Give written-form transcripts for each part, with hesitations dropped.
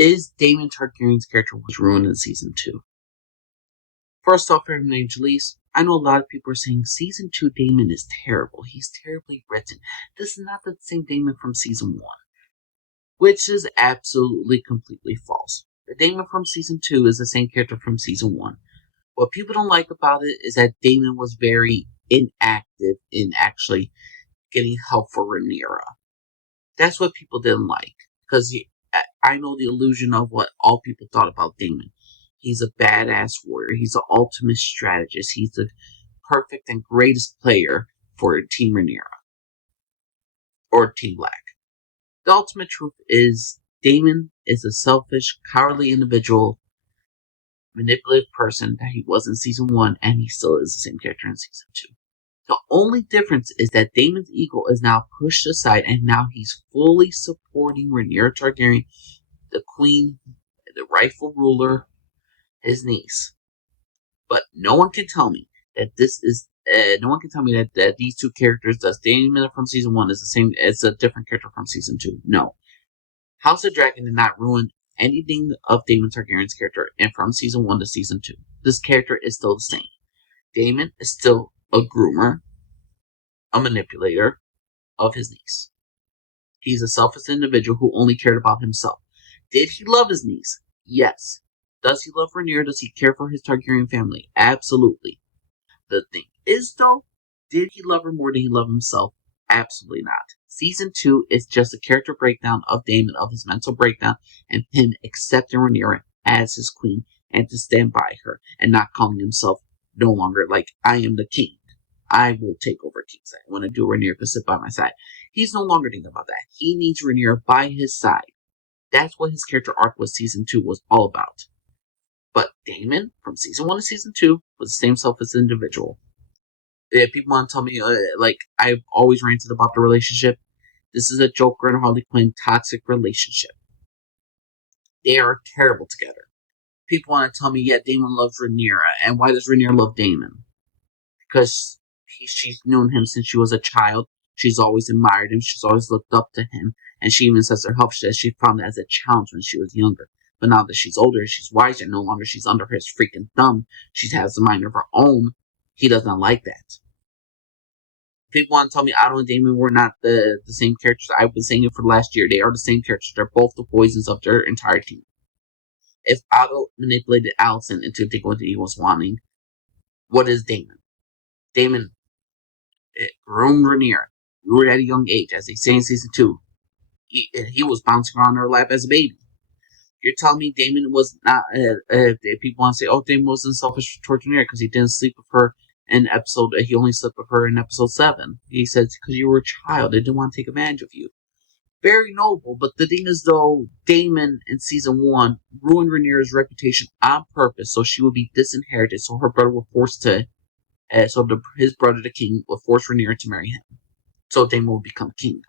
is Daemon Targaryen's character was ruined in Season 2. First off, from named Jalise, I know a lot of people are saying Season 2 Daemon is terrible. He's terribly written. This is not the same Daemon from Season 1. Which is absolutely, completely false. The Daemon from Season 2 is the same character from Season 1. What people don't like about it is that Daemon was very inactive in actually getting help for Rhaenyra. That's what people didn't like. Because I know the illusion of what all people thought about Daemon. He's a badass warrior. He's the ultimate strategist. He's the perfect and greatest player for Team Rhaenyra. Or Team Black. The ultimate truth is Daemon is a selfish, cowardly individual, manipulative person that he was in Season 1, and he still is the same character in Season 2. The only difference is that Daemon's ego is now pushed aside, and now he's fully supporting Rhaenyra Targaryen, the queen, the rightful ruler, his niece. But no one can tell me that that these two characters, that Daemon from Season 1 is the same as a different character from Season 2. No. House of Dragon did not ruin anything of Daemon Targaryen's character and from Season 1 to Season 2. This character is still the same. Daemon is still a groomer, a manipulator of his niece. He's a selfish individual who only cared about himself. Did he love his niece? Yes. Does he love Rhaenyra? Does he care for his Targaryen family? Absolutely. The thing is, though, did he love her more than he loved himself? Absolutely not. Season 2 is just a character breakdown of Daemon, of his mental breakdown, and him accepting Rhaenyra as his queen and to stand by her and not calling himself no longer like, I am the king. I will take over Kingside. When I do, Rhaenyra can sit by my side. He's no longer thinking about that. He needs Rhaenyra by his side. That's what his character arc with Season 2 was all about. But Daemon, from Season 1 to Season 2, was the same selfish individual. If people want to tell me, I've always ranted about the relationship, this is a Joker and Harley Quinn toxic relationship. They are terrible together. People want to tell me, yeah, Daemon loves Rhaenyra, and why does Rhaenyra love Daemon? Because she's known him since she was a child. She's always admired him. She's always looked up to him. And she even says herself that she found it as a challenge when she was younger. But now that she's older, she's wiser, no longer she's under his freaking thumb. She has a mind of her own. He doesn't like that. People want to tell me Otto and Daemon were not the same characters. I've been saying it for the last year. They are the same characters. They're both the poisons of their entire team. If Otto manipulated Alicent into thinking what he was wanting, what is Daemon? Daemon groomed Rhaenyra. We were at a young age, as they say in Season 2. He was bouncing around her lap as a baby. You're telling me Daemon was not, people want to say, oh, Daemon wasn't selfish towards Rhaenyra because he didn't sleep with her in he only slept with her in episode 7. He says, because you were a child, they didn't want to take advantage of you. Very noble, but the thing is, though, Daemon in Season 1 ruined Rhaenyra's reputation on purpose, so she would be disinherited, so her brother was forced to, his brother, the king, would force Rhaenyra to marry him. So Daemon would become king.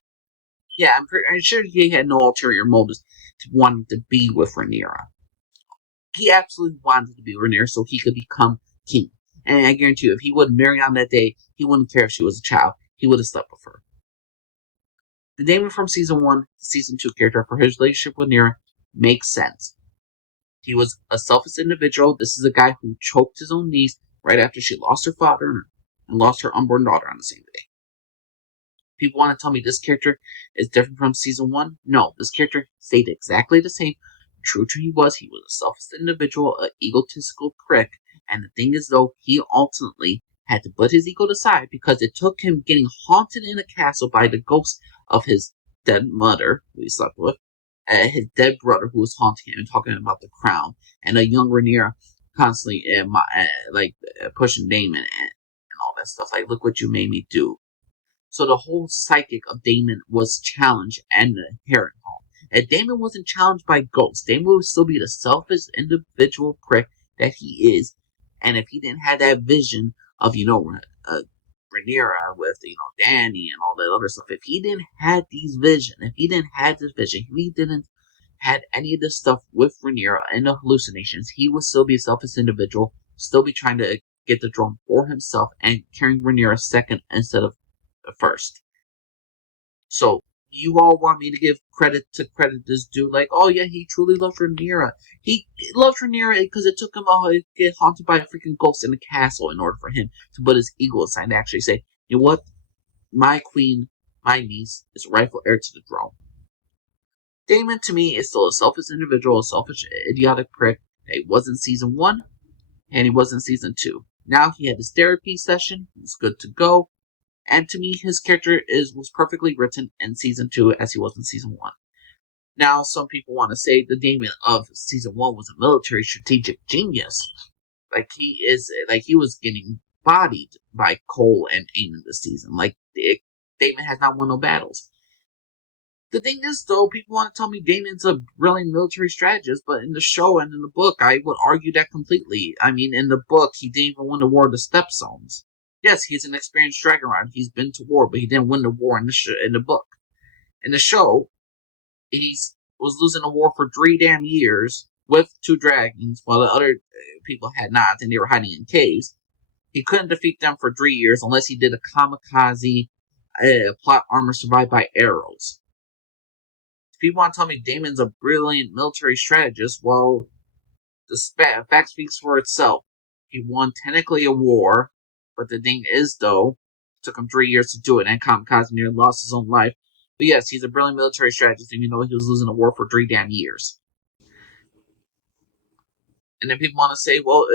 Yeah, I'm sure he had no ulterior motives to wanting to be with Rhaenyra. He absolutely wanted to be with Rhaenyra so he could become king. And I guarantee you, if he would marry on that day, he wouldn't care if she was a child. He would have slept with her. The Daemon from Season 1 to Season 2 character for his relationship with Rhaenyra makes sense. He was a selfish individual. This is a guy who choked his own niece right after she lost her father and lost her unborn daughter on the same day. People want to tell me this character is different from Season 1? No, this character stayed exactly the same. True to he was a selfish individual, an egotistical prick, and the thing is, though, he ultimately had to put his ego aside because it took him getting haunted in a castle by the ghost of his dead mother, who he slept with, his dead brother who was haunting him and talking about the crown, and a young Rhaenyra constantly pushing Daemon and all that stuff. Like, look what you made me do. So the whole psychic of Daemon was challenged and the Harrenhal. If Daemon wasn't challenged by ghosts, Daemon would still be the selfish individual prick that he is. And if he didn't have that vision of, Rhaenyra with, Dany and all that other stuff, if he didn't have these vision, if he didn't have this vision, if he didn't have any of this stuff with Rhaenyra and the hallucinations, he would still be a selfish individual, still be trying to get the throne for himself and carrying Rhaenyra second instead of first. So you all want me to give credit to credit this dude. Like, oh yeah, he truly loved Rhaenyra. He loved Rhaenyra because it took him to get haunted by a freaking ghost in the castle in order for him to put his ego aside and actually say, you know what? My queen, my niece, is rightful heir to the throne. Daemon, to me, is still a selfish individual, a selfish, idiotic prick. He was in season 1, and he was in season 2. Now he had his therapy session. He's good to go. And to me, his character was perfectly written in season 2 as he was in season 1. Now, some people want to say the Daemon of season 1 was a military strategic genius. He was getting bodied by Cole and Aemon this season. Daemon has not won no battles. The thing is, though, people want to tell me Daemon's a brilliant military strategist, but in the show and in the book, I would argue that completely. I mean, in the book, he didn't even win the War of the Stepstones. Yes, he's an experienced dragon rider. He's been to war, but he didn't win the war in the book. In the show, he was losing a war for 3 damn years with 2 dragons, while the other people had not, and they were hiding in caves. He couldn't defeat them for 3 years unless he did a kamikaze plot armor survived by arrows. If people want to tell me Daemon's a brilliant military strategist, well, the fact speaks for itself. He won technically a war, but the thing is, though, it took him 3 years to do it, and kamikaze nearly lost his own life. But yes, he's a brilliant military strategist, even though he was losing a war for 3 damn years. And then people want to say, well,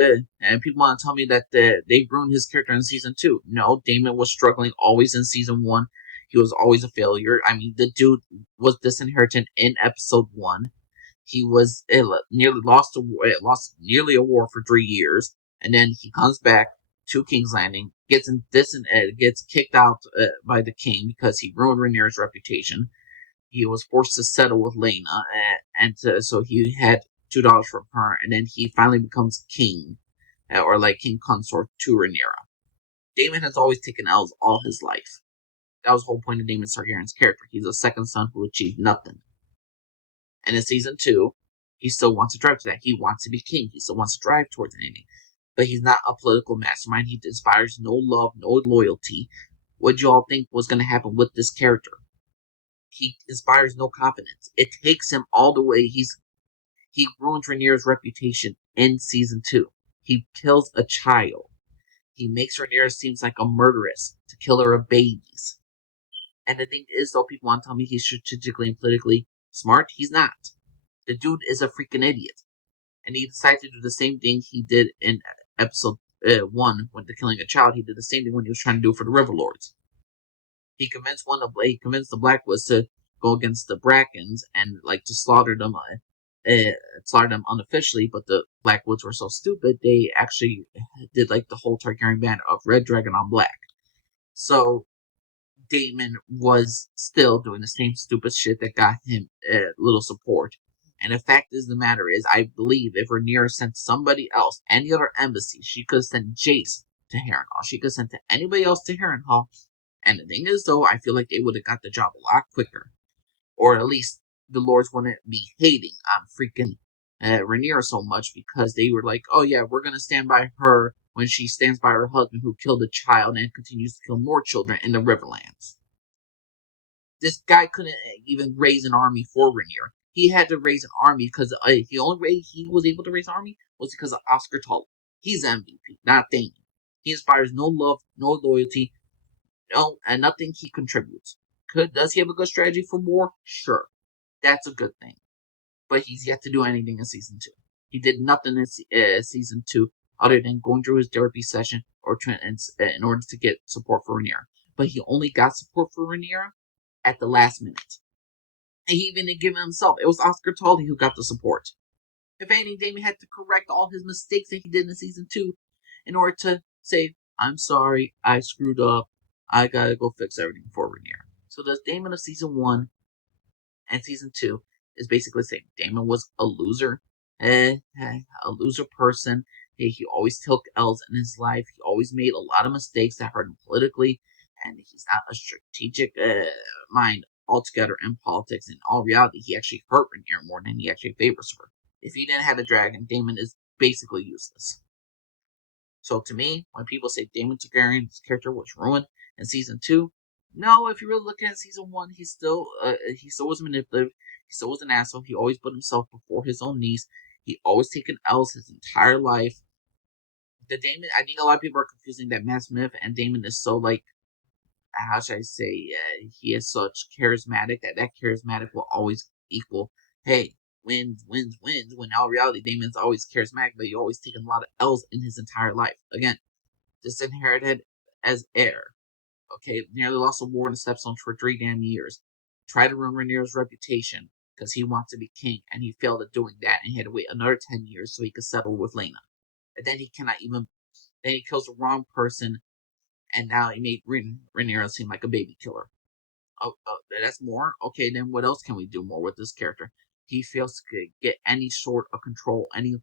and people want to tell me that they ruined his character in season 2. No, Daemon was struggling always in season 1. He was always a failure. I mean, the dude was disinherited in episode 1. He was nearly lost nearly a war for 3 years, and then he comes back to King's Landing, gets kicked out by the king because he ruined Rhaenyra's reputation. He was forced to settle with Laena, so he had $2 from her, and then he finally becomes king, or like king consort to Rhaenyra. Daemon has always taken L's all his life. That was the whole point of Daemon Targaryen's character. He's a second son who achieved nothing. And in season 2, he still wants to drive to that. He wants to be king. He still wants to drive towards anything. But he's not a political mastermind. He inspires no love, no loyalty. What do y'all think was going to happen with this character? He inspires no confidence. It takes him all the way. He ruins Rhaenyra's reputation in season 2. He kills a child. He makes Rhaenyra seem like a murderess to killer of babies. And the thing is, though, people want to tell me he's strategically and politically smart. He's not. The dude is a freaking idiot. And he decided to do the same thing he did in episode 1 when they're killing a child. He did the same thing when he was trying to do for the River Lords. He convinced the Blackwoods to go against the Brackens and to slaughter them unofficially, but the Blackwoods were so stupid they actually did the whole Targaryen ban of red dragon on black. So Daemon was still doing the same stupid shit that got him little support. And the fact is, the matter is, I believe if Rhaenyra sent somebody else, any other embassy, she could have sent Jace to Harrenhal. She could have sent anybody else to Harrenhal. And the thing is, though, I feel like they would have got the job a lot quicker. Or at least the lords wouldn't be hating on freaking Rhaenyra so much because they were like, oh yeah, we're going to stand by her when she stands by her husband who killed a child and continues to kill more children in the Riverlands. This guy couldn't even raise an army for Rhaenyra. He had to raise an army because the only way he was able to raise an army was because of Oscar Tully. He's MVP, not Daemon. He inspires no love, no loyalty, and nothing he contributes. Does he have a good strategy for war? Sure. That's a good thing. But he's yet to do anything in season 2. He did nothing in season 2 other than going through his therapy session in order to get support for Rhaenyra. But he only got support for Rhaenyra at the last minute. And he even didn't give it himself. It was Oscar Tully who got the support. If anything, Daemon had to correct all his mistakes that he did in season 2 in order to say, I'm sorry, I screwed up. I gotta go fix everything for Rhaenyra. So the Daemon of season 1 and season 2 is basically saying Daemon was a loser, a loser person. He always took L's in his life. He always made a lot of mistakes that hurt him politically, and he's not a strategic mind altogether in politics. In all reality, he actually hurt Rhaenyra more than he actually favors her. If he didn't have a dragon, Daemon is basically useless. So to me, when people say Daemon Targaryen's character was ruined in season 2, No, if you really look at season one, he still was manipulative. He still was an asshole. He always put himself before his own needs. He always taken L's his entire life. The Damon, I think a lot of people are confusing that Matt Smith and Damon is so like, how should I say, he is such charismatic that charismatic will always equal, hey, wins. When in all reality, Damon's always charismatic, but he always taken a lot of L's in his entire life. Again, disinherited as heir. Okay, nearly lost a war in the Stepstones for 3 damn years. Tried to ruin Rhaenyra's reputation because he wants to be king, and he failed at doing that, and he had to wait another 10 years so he could settle with Lena. And then he cannot even. Then he kills the wrong person, and now he made Rhaenyra seem like a baby killer. That's more. Okay, then what else can we do more with this character? He fails to get any sort of control, any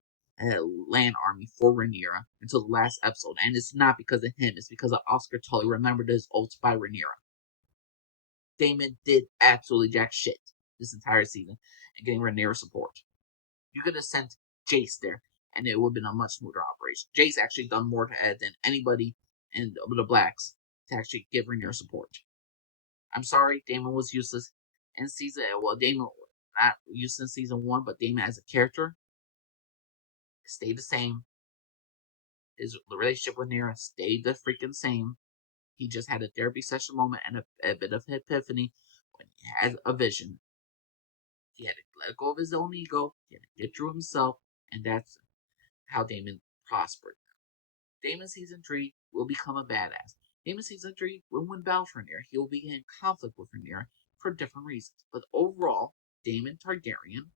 land army for Rhaenyra until the last episode, and it's not because of him. It's because of Oscar Tully remembered his oaths by Rhaenyra. Daemon did absolutely jack shit this entire season and getting Rhaenyra support. You could have sent Jace there, and it would have been a much smoother operation. Jace actually done more than anybody in the Blacks to actually give Rhaenyra support. I'm sorry, Daemon was useless in season. Well, Daemon not useless in season one, but Daemon as a character stayed the same. His relationship with Nira stayed the freaking same. He just had a therapy session moment and a bit of epiphany when he had a vision. He had to let go of his own ego. He had to get through himself, and that's how Daemon prospered. Daemon season 3 will become a badass. Daemon season 3 will win battle for Rhaenyra. He will be in conflict with Rhaenyra for different reasons. But overall, Daemon Targaryen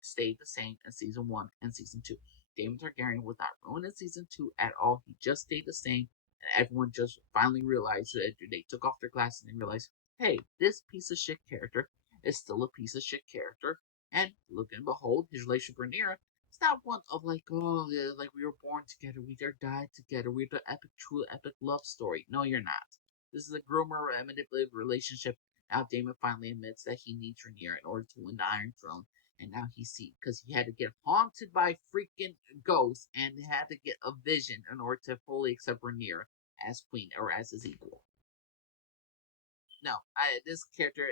stayed the same in season 1 and season 2. Daemon Targaryen was not ruined in season 2 at all. He just stayed the same, and everyone just finally realized that they took off their glasses and realized, hey, this piece of shit character is still a piece of shit character. And look and behold, his relationship with Rhaenyra is not one of like, oh, yeah, like we were born together, we died together, we're the epic, true epic love story. No, you're not. This is a groomer and manipulative relationship. Now Daemon finally admits that he needs Rhaenyra in order to win the Iron Throne, and now he sees because he had to get haunted by freaking ghosts and had to get a vision in order to fully accept Rhaenyra as queen or as his equal. No, this character,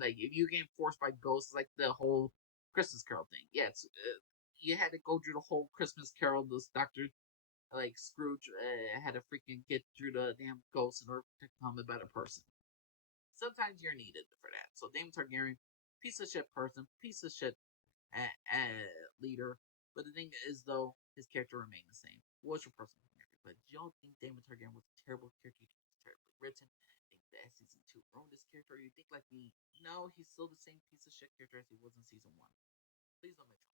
like if you get forced by ghosts, like the whole Christmas Carol thing. Yeah, you had to go through the whole Christmas Carol. This Doctor like Scrooge had to freaking get through the damn ghosts in order to become a better person. Sometimes you're needed for that. So Daemon Targaryen, piece of shit person, piece of shit leader. But the thing is, though, his character remained the same. What's your personal opinion? But do y'all think Daemon Targaryen was a terrible character? You think he was terribly written? Think that season 2 ruined his character? Or you think, like me, no, he's still the same piece of shit character as he was in season 1? Please don't mention.